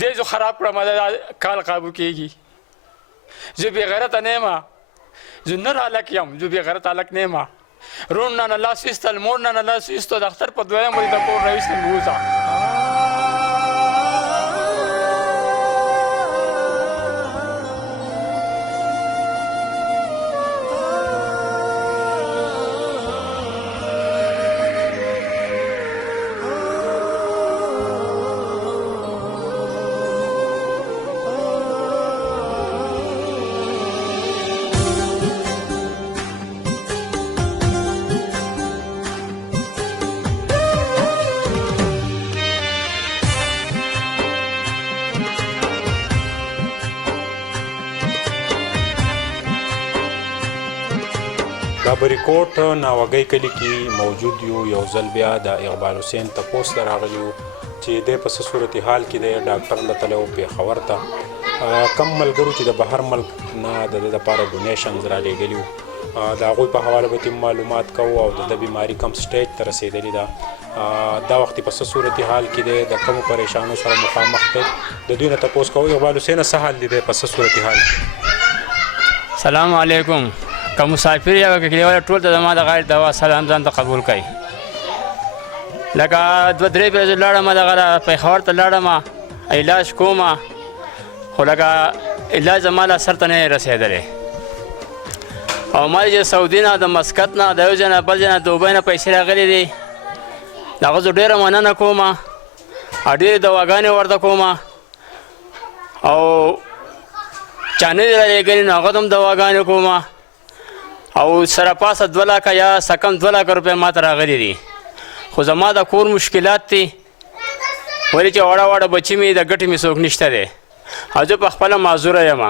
دې زه خراب کړم دا کال قابو کېږي زه بې غیرته نه یم زه نر هلک یم زه بې غیرته هلک نه یم رون نه نه لاس ویستل مور نه نه لاس ویستو د اختر په دویم ورځ د کور راویستل ووځه دا بریکوټ ناوګۍ کلي کې موجود یو ځل بیا د اقبال حسین تپوس ته راغلي یو چې دی په څه صورتحال کې دی ډاکټر له تللی و پېښور ته کم ملګرو چې د بهر ملک نه د ده دپاره ډونیشنز رالیږلي وو د هغوی په حواله به معلومات کوو او د ده بیماري کم سټیج ته رسېدلې ده دا وخت په څه صورتحال کې دی د کومو پریشانو سره مخامخ دی د دوی نه تپوس کوو اقبال حسینه څه حال دی په څه صورتحال کې سلام علیکم که مسافر یا که کلیواله ټول ته زما د غیر دوا سلام ځان ته قبول کړئ لکه دوه درې ورځې لاړم دغه پېښور ته لاړم علاج کوم خو لکه علاج زما له سر ته نه رسېدلی او ما چې سعودي نه د مسقط نه د یو ځای نه بل ځای نه دوبۍ نه پیسې راغلي دي د هغه زه ډېره مننه کوم ډېرې دواګانې ورته کوم او چا نه دي رالیږلي نو هغه ته هم دواګانې کوم او سره پاسه 2 لکه یا سکم 2 لکه روپۍ ما ته راغلي دي خو زما د کور مشکلات دي ولې چې وړه وړه بچي مې د ګټې مې څوک نشته دی او زه په خپله معذوره یم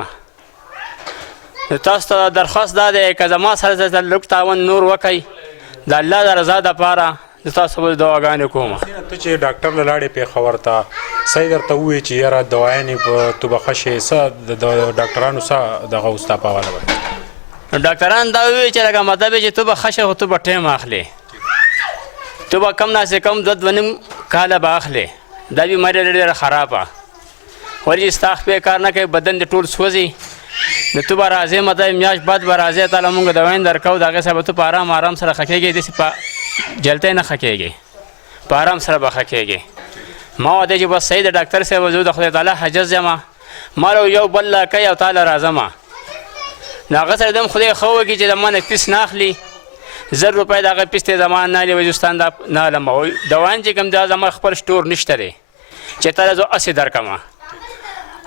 تاسو ته درخواست دا دی که زما سره لږ تعاون نور وکئ د الله د رضا دپاره زه تاسو به دواګانې کوم ته چې ډاکټر له لاړې پېښور ته صحیح درته ووایي چې یاره دوايانې تو به ښه شې څه د ډاکټرانو څه دغه اوس ستا په حواله به ډاکټران دا ووایي چې لکه مطلب یې چې تو به ښه شې خو تو به ټایم اخلې تو به کم نه کم 2.5 کاله به اخلې دا بیماري ډېره خرابه ولې چې ستا خپې کار نه کوي بدن دې ټول سوځي نو تو به راځې مطلب میاشت بعد به راځې تعالی مونږ دواین درکوو د هغې سره به تو په ارام سره ښه کېږې داسې په جلتی نه ښه کېږې په ارام سره به ښه کېږې ما وعده چې بس صحیح د ډاکټر صاحب زه د خدای تعالی حجز یم ما له یو بل لا کوي او تعالی راځم نو هغه سره دم خدای ښه وکړي چې د ما نه فیس نه اخلي 1000 روپۍ د هغه فیس ته زما نه اخلي وایي زه نه علم دوایان چې کوم دا زما خپل سټور نشته دی چې تعالی زه هسې درکړم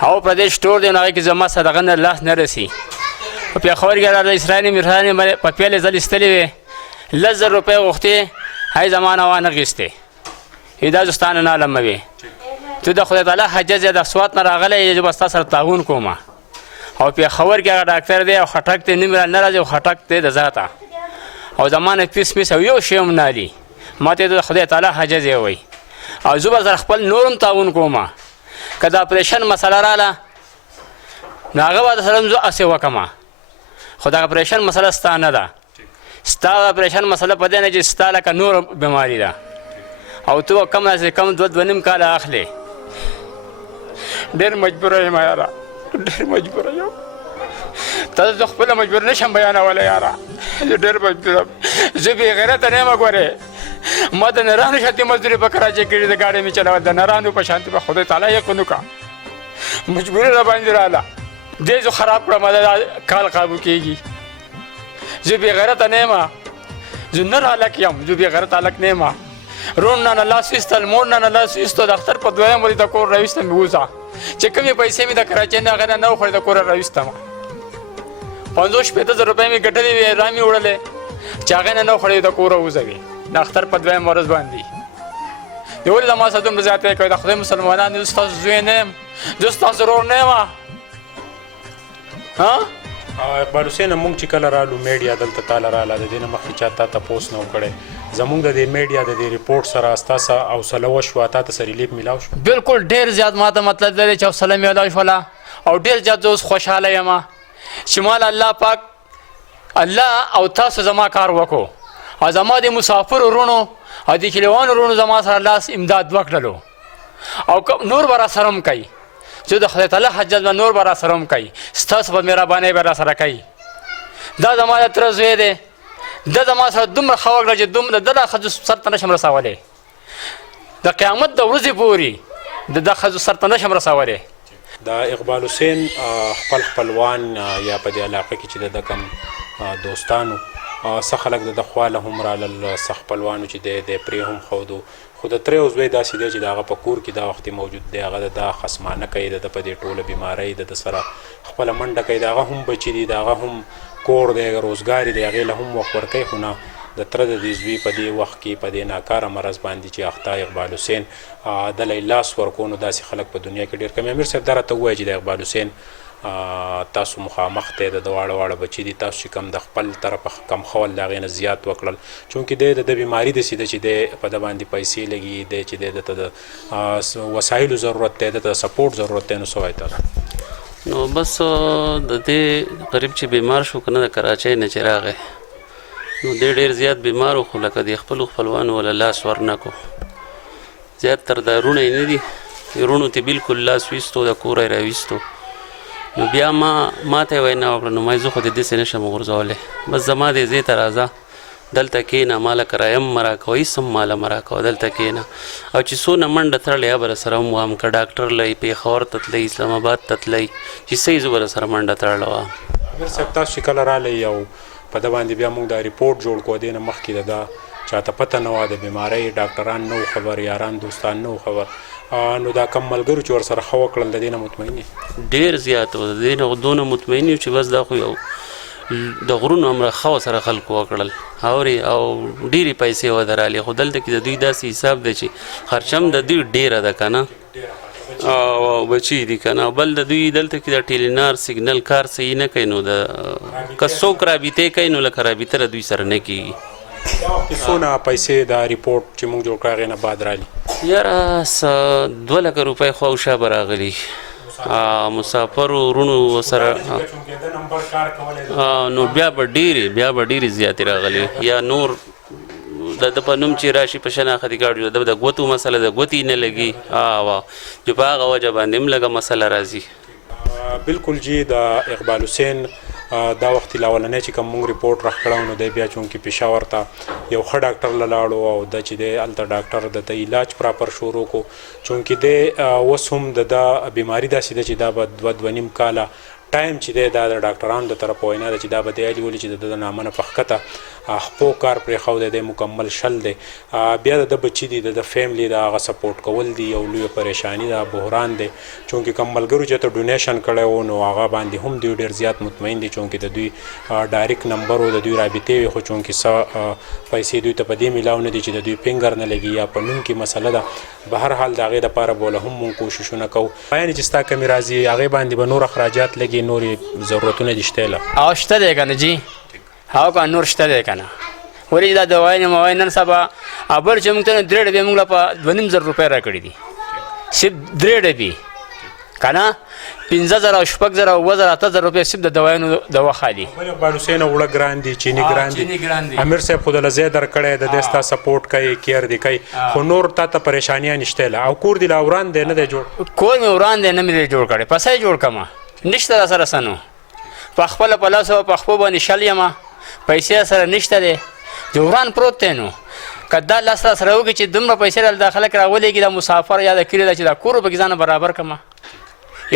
او پردې سټور دی نو هغې کې زما څه دغه نه لاس نه رسي په پېښور کې راته اسرانې مرانې په پیلې ځل ایستلې وې 10,000 روپۍ غوښتې هغې زما نه وانه غېستې دا زه ستا نه نه علم وې تو د خدای تعالی حجز یې د سوات نه راغلی زه به ستا سره تعاون کوم او پېښور کې هغه ډاکټر دی او خټک دی نیم نه راځي او خټک دی د ذاته او زما نه فیس میس او یو شی هم نه علي ما ته د خدای تعالی حجز یې وایي او زه به سره خپل نور هم تعاون کوم که د اپریشن مسله راله نو هغه به درسره هم زه هسې وکړم خو د اپریشن مسله ستا نه ده ستا د اپریشن مسله په دې نه چې ستا لکه نور بیماري ده او تو به کم نه کم 2.5 کاله اخلې ډېر مجبوره یم یاره ډېر مجبوره یم تاسو زه خپله مجبور نشم بیانولی یاره زه ډېر مجبوره زه بې غیرته نه یم ګورې ما د نرانو شانتې مزدوري په کراچۍ کې د ګاډۍ مې چلول د نرانو په شانتې به خدای تعالی یې کنو کا مجبوري را باندې راله دې زه خراب کړم دا کال قابو کېږي زه بې غیرته نه یم زه نر هلک یم زه بې غیرته هلک نه یم رون نه نه لاس ویستل مور نه نه لاس ویستو د اختر په دویم ورځ د کور راویستم مې وځه چې کومې پیسې مې د کراچۍ نه هغه نه وخوړې د کوره راویستم 50-60 روپۍ مې ګټلې وې را مې وړلې چې هغې نه وخوړې د کوره وځوې د اختر په دویم ورځ باندې ولې زما سره دومره زیاتی کوي د خدای مسلمانان زه ستاسو زوی نه یم زه ستاسو ورور نه یم اقبال حسینه موږ چې کله رالو میډیا دلته تاله راله د دې نه مخکې چا تا تپوس نه و کړی زموږ د دې میډیا د دې رپورټ سره ستاسو حوصله وشوه تا ته سره ریلیف میلاو شو بلکل ډېر زیات ما ته مطلب دی چې حوصله میلاو شوله او ډېر زیات زه اوس خوشحاله یم چې ما الله پاک الله او تاسو زما کار وکړو او زما د مسافر ورونو او د کلیوانو ورونو زما سره لاس امداد وکړلو او نور به راسره هم کوي زه د خدای تعالی حاجت به نور به را سره هم کوي ستاسو په مهربانۍ به را سره کوي دا زما د تره زوی دی ده زما سره دومره ښه وکړه چې دومره د دا ښځو سر ته نشم رسولی د قیامت د ورځې پورې د دا ښځو سر ته نشم رسولی د اقبال حسین خپل خپلوان یا په دې علاقه کې چې د کم دوستانو څه خلک د ده خواله هم رالل څه خپلوانو چې دی پرې هم ښودو خو د ترې اوس زوی داسې دی چې د هغه په کور کې دا وختې موجود دی هغه د دا خصمانه کوي د ده په دې ټوله بیمارۍ د ده سره خپله منډه کوي د هغه هم بچي دي د هغه هم کور دی روزګار دی هغې له هم وخت ورکوي خو نه د تره د دې زوی په دې وخت کې په دې ناکاره مرض باندې چې اخته اقبال حسین دله یې لاس ورکو نو داسې خلک په دنیا کې ډېر کم امیر صاحب دا راته ووایه چې د اقبال حسین تاسو مخامخ دی د واړه واړه بچي دي تاسو چې کم د خپل طرفه کم خول د هغې نه زیات وکړل چونکې دی د بیماري داسې ده چې دی په ده باندې پیسې لګي دی چې دی دته د وسایلو ضرورت دی دته د سپورټ ضرورت دی نو څه وایي تاسو نو بس د دې غریب چې بیمار شو که نه د کراچۍ نه چې راغی نو دی ډېر زیات بیمار و خو لکه د خپلو خپلوانو وله لاس ورنکو زیات تر دا روڼه یې نه دي روڼو ته بلکل لاس ویستو د کوره یې راویستو نو بیا ما ته یې وینا وکړه نو ما زه خو د دې څه نشم غورځولی بس زما دې ځای ته راځه دلته کښېنه ماله کرایه هم مه راکوه هېڅ هم ماله مه راکوه دلته کښېنه او چې څونه منډه تړلی یا به راسره هم وهم که ډاکټر لی پېښور ته تللی اسلام آباد ته تللی چې څه یې زه به راسره منډه تړله وم امیر صاحب تاسو چې کله رالی او په ده باندې بیا موږ دا ریپورټ جوړ کړو دې نه مخکې د ده چاته پته نه وه د بیمارۍ ډاکټران نه و خبر یاران دوستان نه و خبر نو دا کم ملګرو چې ورسره ښه وکړل د دې نه مطمئن یې ډېر زیات و د دې نه دونه مطمئن یو چې بس دا خو یو د غرونو همره ښه سره خلکو وکړل اورې او ډېرې پیسې ودرالې خو دلته کې د دوی داسې حساب دی چې خرچه هم د دوی ډېره ده که نه او بچي دي که نه بل د دوی دلته کې د ټیلینار سیګنل کار صحیح نه کوي نو د که څوک رابطې کوي نو لکه رابطه د دوی سره نه کېږي دا وختې څونه پیسې دا ریپورټ چې موږ جوړ کړو هغې نه بعد رالي یاره 2 لکه روپۍ خوا او شا به راغلي مسافرو وروڼو سره نو بیا به ډېرې زیاتې راغلي یا نور د ده په نوم چې راشي په شناخته ګاډي د ګوتو مسله د ګوتې نه لګي چې په هغه وجه باندې هم لږه مسله راځي بالکل جی د اقبال حسین دا وخت لا ولنې چې کوم موږ ریپورټ راکړو نو دی بیا چونکې پېښور ته یو ښه ډاکټر له لاړو او د چې دی هلته ډاکټر د علاج پراپر شروع کړو چونکې دی اوس هم د ده بیماري داسې ده چې دا به 2.5 کاله ټایم چې دی دا د ډاکټرانو د طرفه وینا ده چې دا به دی اجي ولي چې د ده د نامه نه په ښکته خپو کار پرېښودی دی مکمل شل دی بیا د ده بچي دي د ده فیملی د هغه سپورټ کول دي یو لویه پریشاني ده بحران دی چونکې کوم ملګرو چې ته ډونیشن کړی و نو هغه باندې هم دوی ډېر زیات مطمئن دي چونکې د دوی ډایرکټ نمبر و د دوی رابطې وي خو چونکې څه پیسې دوی ته په دې میلاو نه دي چې د دوی فنګر نه لګي یا په نوم کې مسله ده به هر حال د هغې دپاره بوله هم مونږ کوششونه کوو یعنې چې ستا کمې راځي هغې باندې به نور اخراجات لګي نورې ضرورتونه دي شته له او شته دی که نه جي هغه که نور شته دی که نه ولې دا دوایي موایي نن سبا بل چې موږ ته 3 ډبې موږ له په 2.5 روپۍ راکړي دي صرف 3 ډبې که نه 5,000 او 6,000 او 7,000 8,000 روپۍ صرف د دوایانو دوا خالي اقبال حسین اوړه ګران دي چینی ګران دي امیر صاحب خو دله ځای درکړی د دې ستا سپورټ کوي کیر دی کوي خو نور تا ته پریشانیان شته له او کور دی لا وران دی نه دی جوړ کور مې وران دی نه مې دی جوړ کړی پسه یې جوړ کړمه نشته راسره څه نو په خپله په لاس او په خپو باندې شل یمه پیسې سره نشته دی وران پروت دی نو که دا لاس راسره وکړي چې دومره پیسې راله دا خلک راولېږي دا مسافر یا د کلي ده چې دا کور پکې ځانه برابر کړمه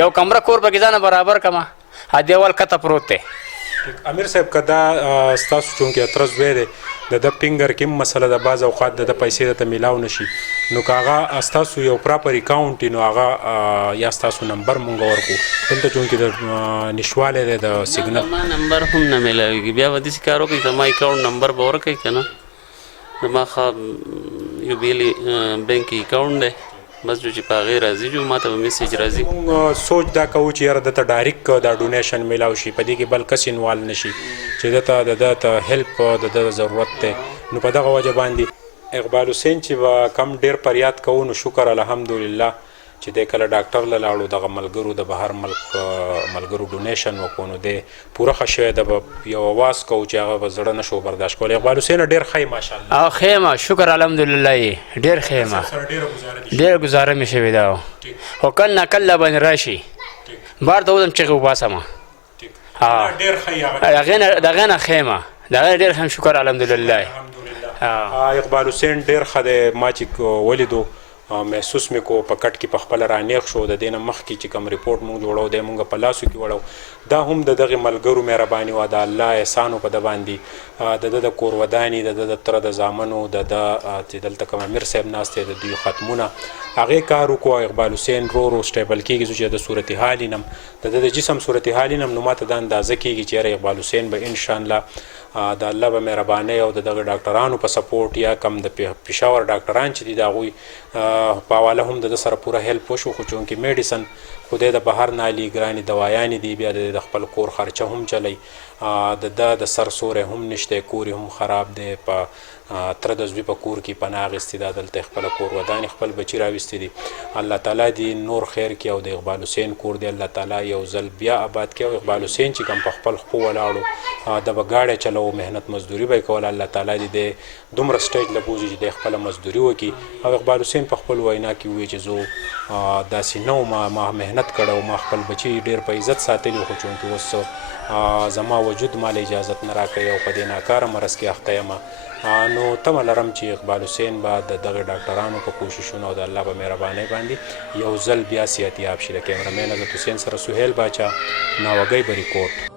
یو کمره کور پکې ځانه برابر کړمه دیوال کته پروت دی امیر صاحب که دا ستاسو چونکې اتره زوی دی د ده فنګر کې هم مسله ده بعض اوقات د ده پیسې درته میلاو نه شي نو که هغه ستاسو یو پراپر اکاونټ نو هغه یا ستاسو نمبر مونږ ورکړو دلته چونکې د نشوالی دی د سیګنل ما نمبر هم نه میلاویږي بیا به داسې کار وکړي زما اکاونټ نمبر به ورکوي که نه زما یو بیل بینک اکاونټ دی بس جو چې په هغې راځي جو ما ته به میسیج راځي مونږ سوچ دا کوو چې یاره دته ډایرکټ دا ډونیشن میلاو شي په دې کې بل کس انوالو نه شي چې دته د ده ته هیلپ د ده ضرورت دی نو په دغه وجه باندې اقبال حسین چې به کم ډېر فریاد کوو نو شکر الحمدلله چې دی کله ډاکټر له لاړو دغه ملګرو د بهر ملګرو ډونیشن وکړو نو دی پوره ښه شوی ده. به یو اواز کوو چې هغه به زړه نه شو برداشت کولی. اقبال حسینه ډېر ښه یې ماشاءالله. ښه یم، شکر الحمدلله یې ډېر ښه یم، ډېره ګزاره مې شوې ده. خو کله نه کله باندې راشي بار ته وځم چغې وباسم. دغې نه ښه یم، دغې ډېر ښه یم، شکر الحمدلله. اقبال حسین ډېر ښه دی. ما چې ولیدو محسوس مې کو په کټ کې په خپله رانیغ شو. د دې نه مخکې چې کوم ریپورټ مونږ جوړو دی مونږ په لاسو کې وړو. دا هم د دغې ملګرو مهرباني وه، د الله احسان و په ده باندې. د ده د کور ودانې، د ده د تره د زامنو، د ده چې دلته کوم امیر صاحب ناست دی د دوی ختمونه، هغې کار وکړو. اقبال حسین رو رو سټیبل کېږي. چې د صورتحال وینم، د ده د جسم صورتحال وینم، نو ما ته دا اندازه کېږي چې یاره اقبال حسین به انشاءالله د الله به مهربانۍ او د دغه ډاکټرانو په سپورټ یا کم د پېښور ډاکټران چې دي د هغوی په حواله هم د ده سره پوره هیلپ وشو. خو چونکې میډیسن خدای د بهر نه علي، ګرانې دوایانې دي، بیا د خپل کور خرچه هم چلی، د ده د سر سوری هم نشته، کور هم خراب دی. په تره د زوی په کور کې پناه اخیستې ده، دلته خپله کور ودانې خپل بچي راویستې دي. الله تعالی دې نور خیر کړي او د اقبال حسین کور دی الله تعالی یو ځل بیا آباد کړي. او اقبال حسین چې کوم په خپل خپو ولاړو د به ګاډی چلو، محنت مزدوري به یې کوله، الله تعالی دې دی دومره سټیج له بوځي چې دی خپله مزدوري وکړي. او اقبال حسین په خپل وینا کې ووایي چې زه داسې نه وم، ما محنت کړی، ما خپل بچي ډېر په عزت ساتلي، خو چونکې اوس زما وجود ما له اجازت نه راکوي او په دې ناکاره مرض کې اخته یم. نو تمه لرم چې اقبال حسین به د دغه ډاکټرانو په کوششونو او د الله په مهربانۍ باندې یو ځل بیا صحتیاب شي. د کیمرامین عزت حسین سره سهیل باچا، ناوګۍ به ریپورټ.